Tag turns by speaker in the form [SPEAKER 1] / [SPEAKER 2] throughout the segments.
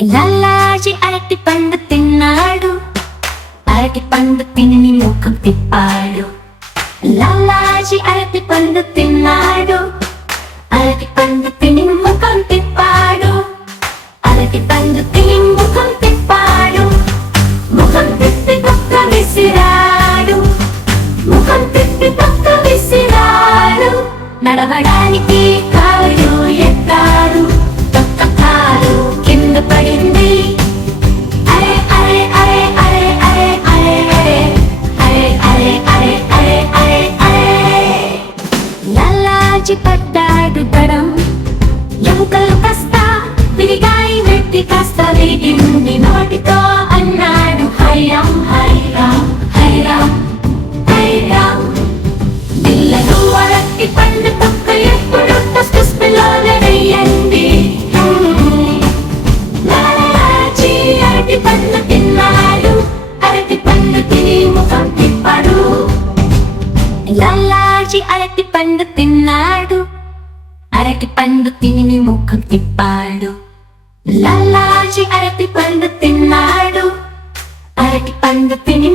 [SPEAKER 1] ലാലാജി അരട്ടി പണ്ട് തിന്നാടു അരട്ടി പണ്ട് തിന്നി മൂക്കും തിപ്പാടു ലാലാജി അരട്ടി പണ്ട് തിന്നാടു లాలాజీ అరటి పండు తిన్నాడు అరటి పండు తిని ముఖం తిప్పాడు లాలాజీ అరటి పండు తిన్నాడు అరటి పండు తిని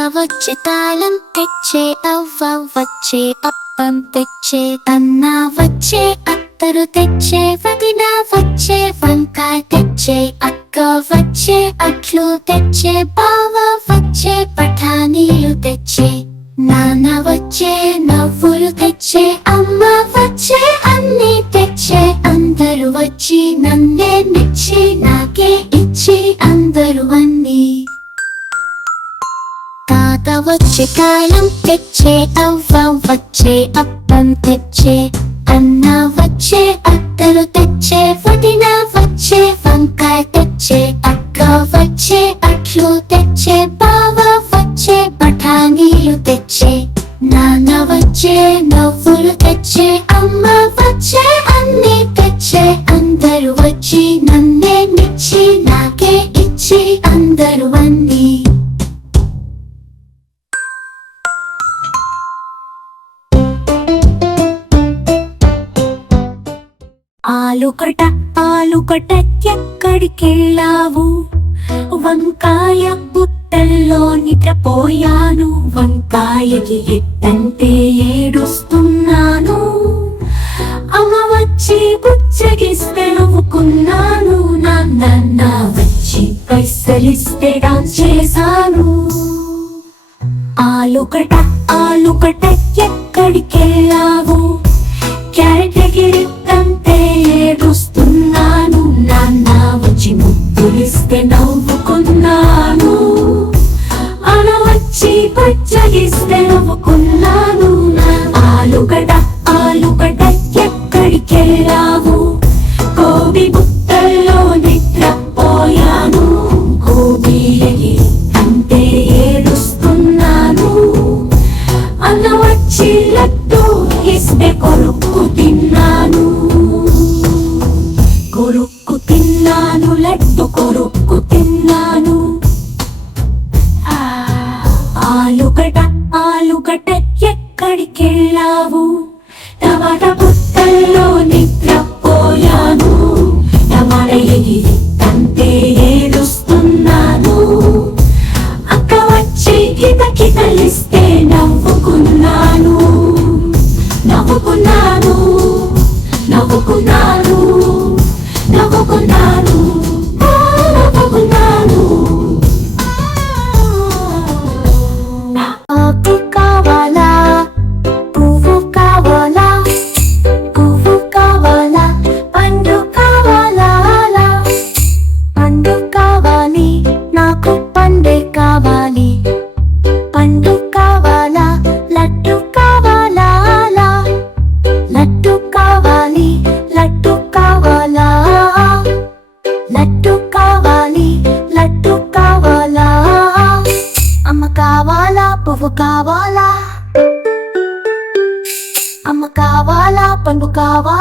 [SPEAKER 2] తాత వచ్చే తాళం తెచ్చే అవ్వ వచ్చే అప్పం తెచ్చే అన్న వచ్చే అత్తరు తెచ్చే వదిన వచ్చే వంకాయ తెచ్చే అక్క వచ్చే అట్లు తెచ్చే బావ వచ్చే పఠానీలు తెచ్చే నాన్న వచ్చే నవ్వులు తెచ్చే కాలం తెచ్చే అవ్వ వచ్చే అప్పం తెచ్చే అన్న వచ్చే.
[SPEAKER 1] ఆలుకట ఆలుకట ఎక్కడికెళ్ళావు? వంకాయ బుట్టల్లో నిద్రపోయాను. వంకాయకి ఎట్టంటే ఏడుస్తున్నాను. అమ్మ వచ్చి బుచ్చగిస్తే నవ్వుకున్నాను. నాన్న వచ్చి పైసలిస్తే డాన్స్ చేశాను. ఆలుకట ఆలుకట ఎక్కడికెళ్ళావు? క్యారెట్ ఎగిరి వచ్చి ముగ్గులిస్తే నవ్వుకున్నాను. అన వచ్చి పచ్చగిస్తే నవ్వుకున్నాను. ఆలుగడ ఆలుగడ ఎక్కడికెళ్ళావు? కోబి బుట్టల్లో నిద్రపోయాను. కోబి అంటే ఏడుస్తున్నాను. అన్న వచ్చి లడ్డు ఇస్తే కొరుక్కు తిన్నాను ఆలుగట ఆలుగట ఎక్కడికెళ్ళావు? టమాటా
[SPEAKER 2] పుట్టల్లో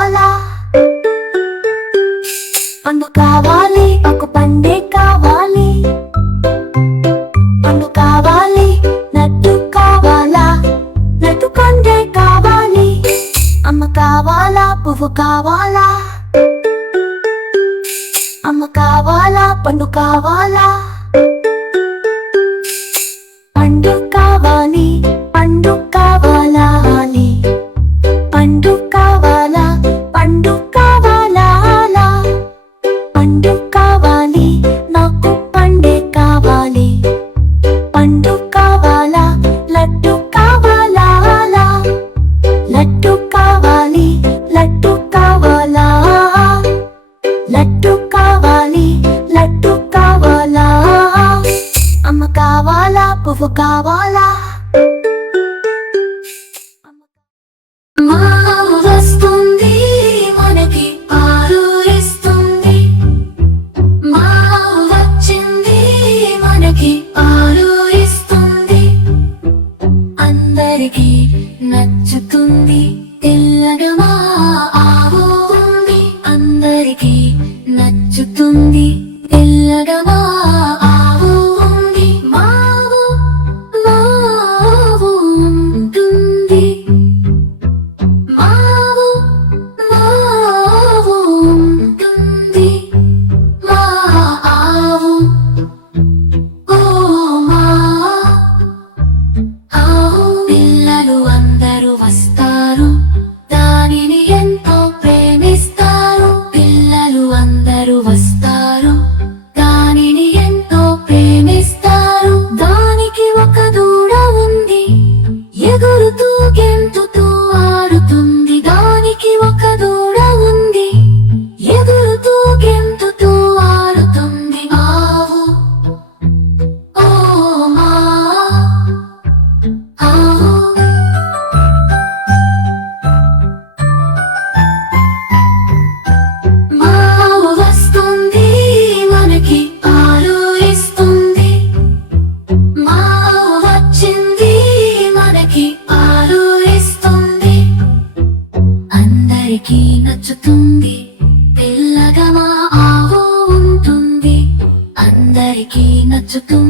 [SPEAKER 2] కావాలా? పండు కావాలి ఒక పండే కావాలి. పండు కావాలి నట్టు కావాలా? నట్టు కండే కావాలి. అమ్మ కావాలా పువ్వు కావాలా? అమ్మ కావాలా పండు కావాలా? Under. అందరికి నచ్చుతుంది తెల్లగా మా ఆవు ఉంటుంది. అందరికీ నచ్చుతుంది.